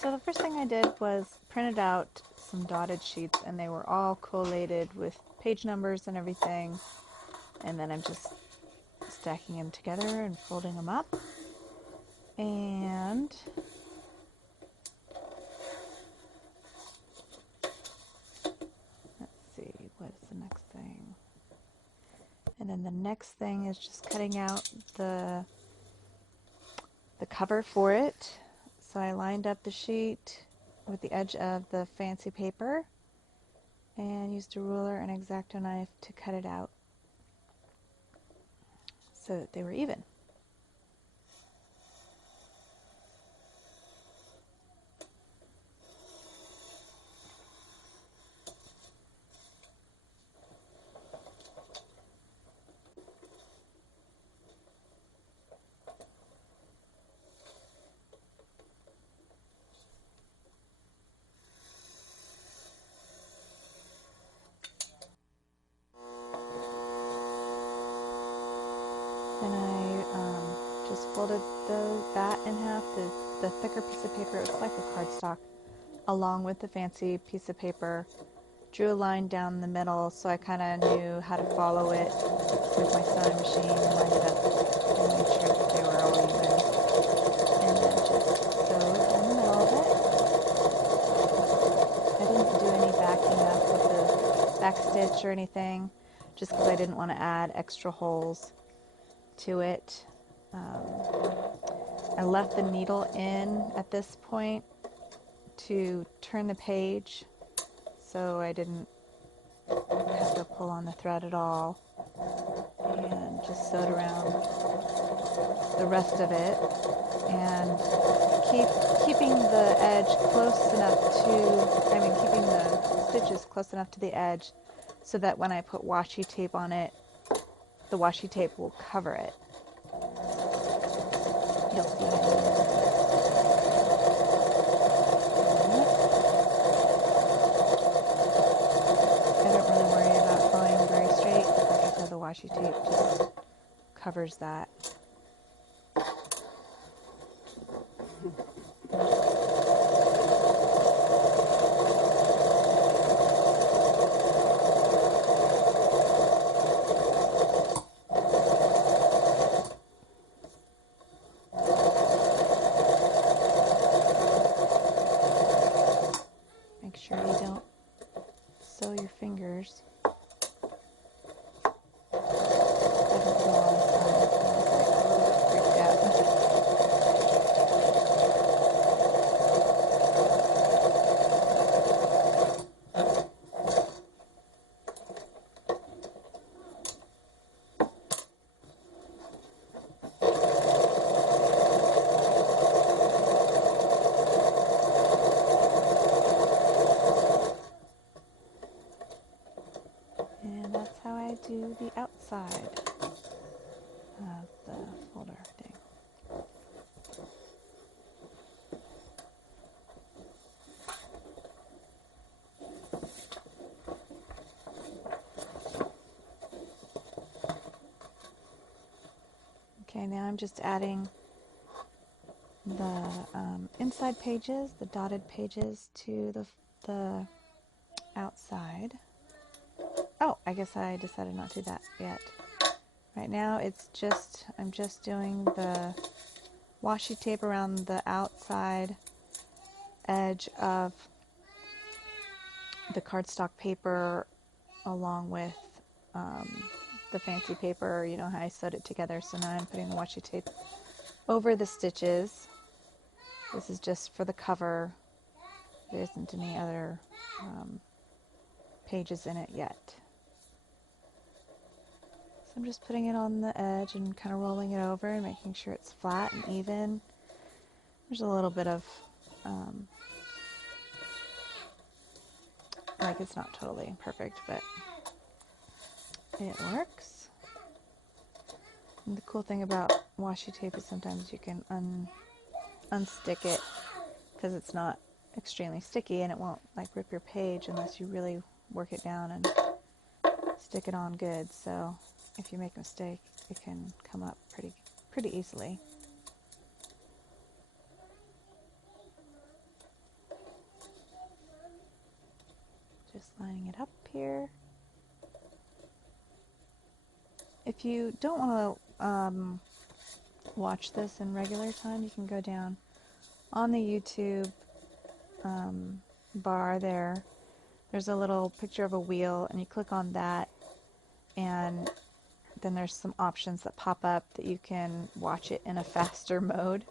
So the first thing I did was printed out some dotted sheets, and they were all collated with page numbers and everything. And then I'm just stacking them together and folding them up. And let's see, what is the next thing? And then the next thing is just cutting out the cover for it. So I lined up the sheet with the edge of the fancy paper and used a ruler and X-Acto knife to cut it out so that they were even. Then I just folded that in half, the thicker piece of paper, it was like a cardstock, along with the fancy piece of paper. Drew a line down the middle so I kind of knew how to follow it with my sewing machine and lined it up and made sure that they were all even. And then just sewed down the middle of it. I didn't do any backing up with the back stitch or anything, just because I didn't want to add extra holes to it. I left the needle in at this point to turn the page, so I didn't have to pull on the thread at all, and just sewed around the rest of it, and keeping the edge close enough to, keeping the stitches close enough to the edge so that when I put washi tape on it, the washi tape will cover it. You'll see what I mean. I don't really worry about going very straight. Like I said, the washi tape just covers that. Make sure you don't sew your fingers. And that's how I do the outside of the folder thing. Okay, now I'm just adding the inside pages, the dotted pages, to the outside. Oh, I guess I decided not to do that yet. Right now I'm just doing the washi tape around the outside edge of the cardstock paper along with the fancy paper. You know how I sewed it together, so now I'm putting the washi tape over the stitches. This is just for the cover. There isn't any other pages in it yet. So I'm just putting it on the edge and kind of rolling it over and making sure it's flat and even. There's a little bit of, like, it's not totally perfect, but it works. And the cool thing about washi tape is sometimes you can unstick it because it's not extremely sticky and it won't like rip your page unless you really work it down and stick it on good. So if you make a mistake, it can come up pretty easily. lining it up here. If you don't want to watch this in regular time, you can go down on the YouTube bar there. There's a little picture of a wheel, and you click on that, and then there's some options that pop up that you can watch it in a faster mode.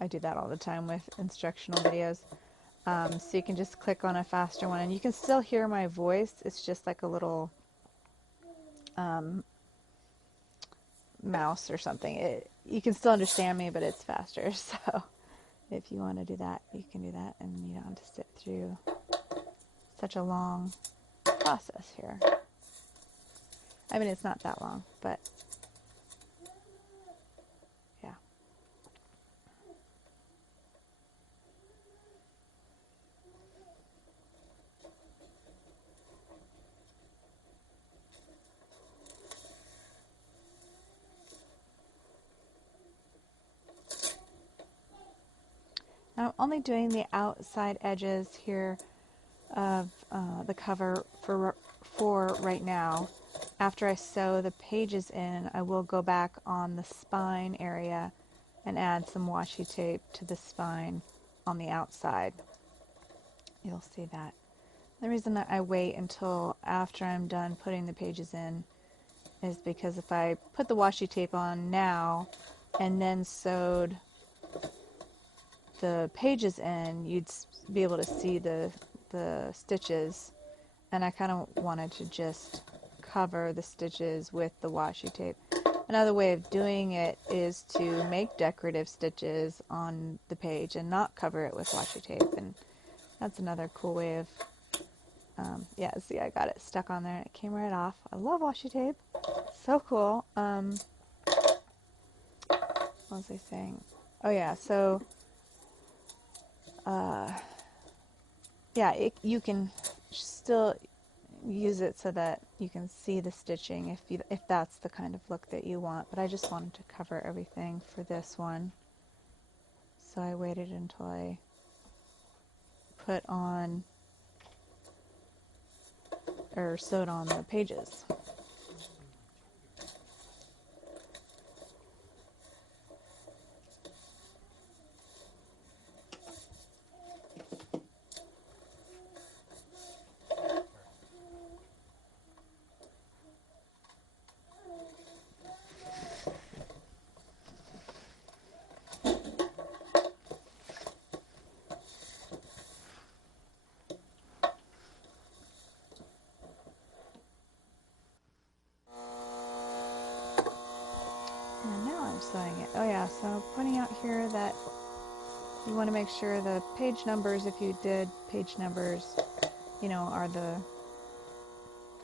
I do that all the time with instructional videos. So you can just click on a faster one, and you can still hear my voice. It's just like a little mouse or something. You can still understand me, but it's faster. So if you want to do that, you can do that, and you don't have to sit through such a long process here. I mean, it's not that long, but yeah. Now I'm only doing the outside edges here of the cover for right now. After I sew the pages in, I will go back on the spine area and add some washi tape to the spine on the outside. You'll see that. The reason that I wait until after I'm done putting the pages in is because if I put the washi tape on now and then sewed the pages in, you'd be able to see the stitches, and I kind of wanted to just cover the stitches with the washi tape. Another way of doing it is to make decorative stitches on the page and not cover it with washi tape, and that's another cool way of yeah, see, I got it stuck on there and it came right off. I love washi tape. So cool. What was I saying? Oh yeah, so yeah, you can still use it so that you can see the stitching if that's the kind of look that you want. But I just wanted to cover everything for this one, so I waited until I put on or sewed on the pages. And now I'm sewing it. Oh yeah, so pointing out here that you want to make sure the page numbers, if you did page numbers, you know, are the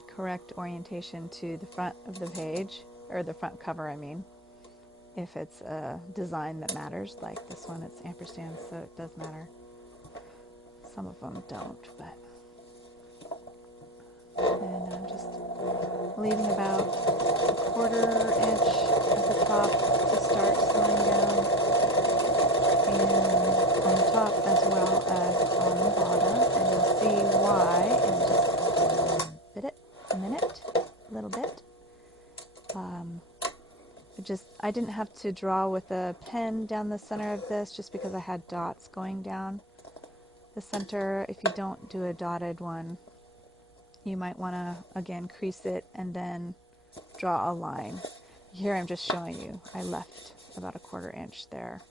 correct orientation to the front of the page, or the front cover, I mean. If it's a design that matters, like this one, it's ampersand, so it does matter. Some of them don't, but. And I'm just leaving about a 1/4 inch at the top to start sewing down, and on the top as well as on the bottom, and you'll see why in just a little bit. I didn't have to draw with a pen down the center of this just because I had dots going down the center. If you don't do a dotted one, you might want to, again, crease it and then draw a line. Here I'm just showing you. I left about a 1/4 inch there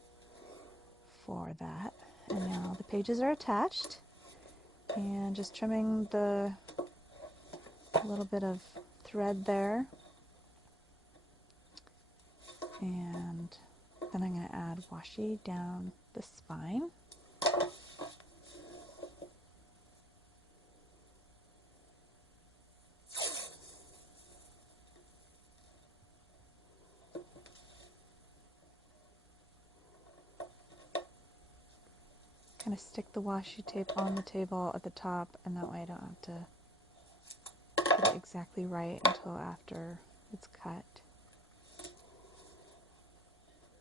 for that. And now the pages are attached, and just trimming the little bit of thread there. And then I'm going to add washi down the spine. Kind of stick the washi tape on the table at the top, and that way I don't have to get it exactly right until after it's cut.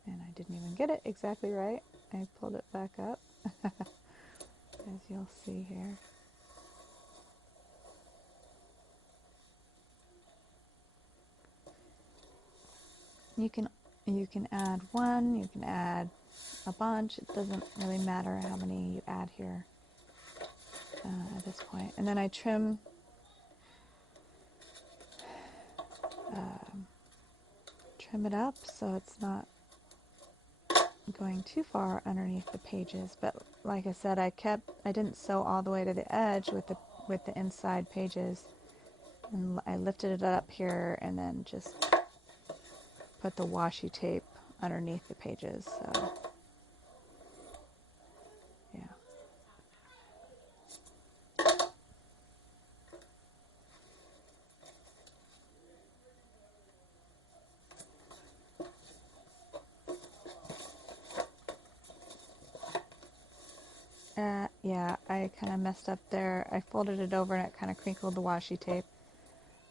And I didn't even get it exactly right. I pulled it back up, as you'll see here. You can add one, you can add a bunch. It doesn't really matter how many you add here at this point. And then I trim it up so it's not going too far underneath the pages. But like I said, I didn't sew all the way to the edge with the inside pages, and I lifted it up here and then just put the washi tape underneath the pages. So yeah. Yeah, I kind of messed up there. I folded it over and it kind of crinkled the washi tape.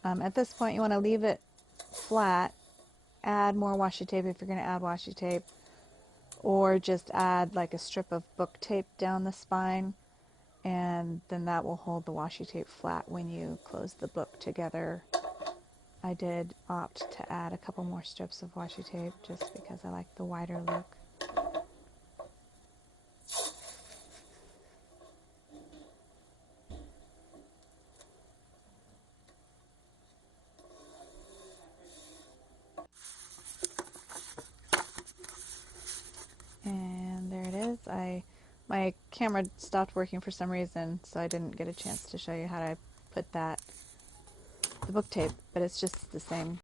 At this point, you want to leave it flat. Add more washi tape if you're going to add washi tape, or just add like a strip of book tape down the spine, and then that will hold the washi tape flat when you close the book together. I did opt to add a couple more strips of washi tape just because I like the wider look. And there it is. My camera stopped working for some reason, so I didn't get a chance to show you how to put the book tape, but it's just the same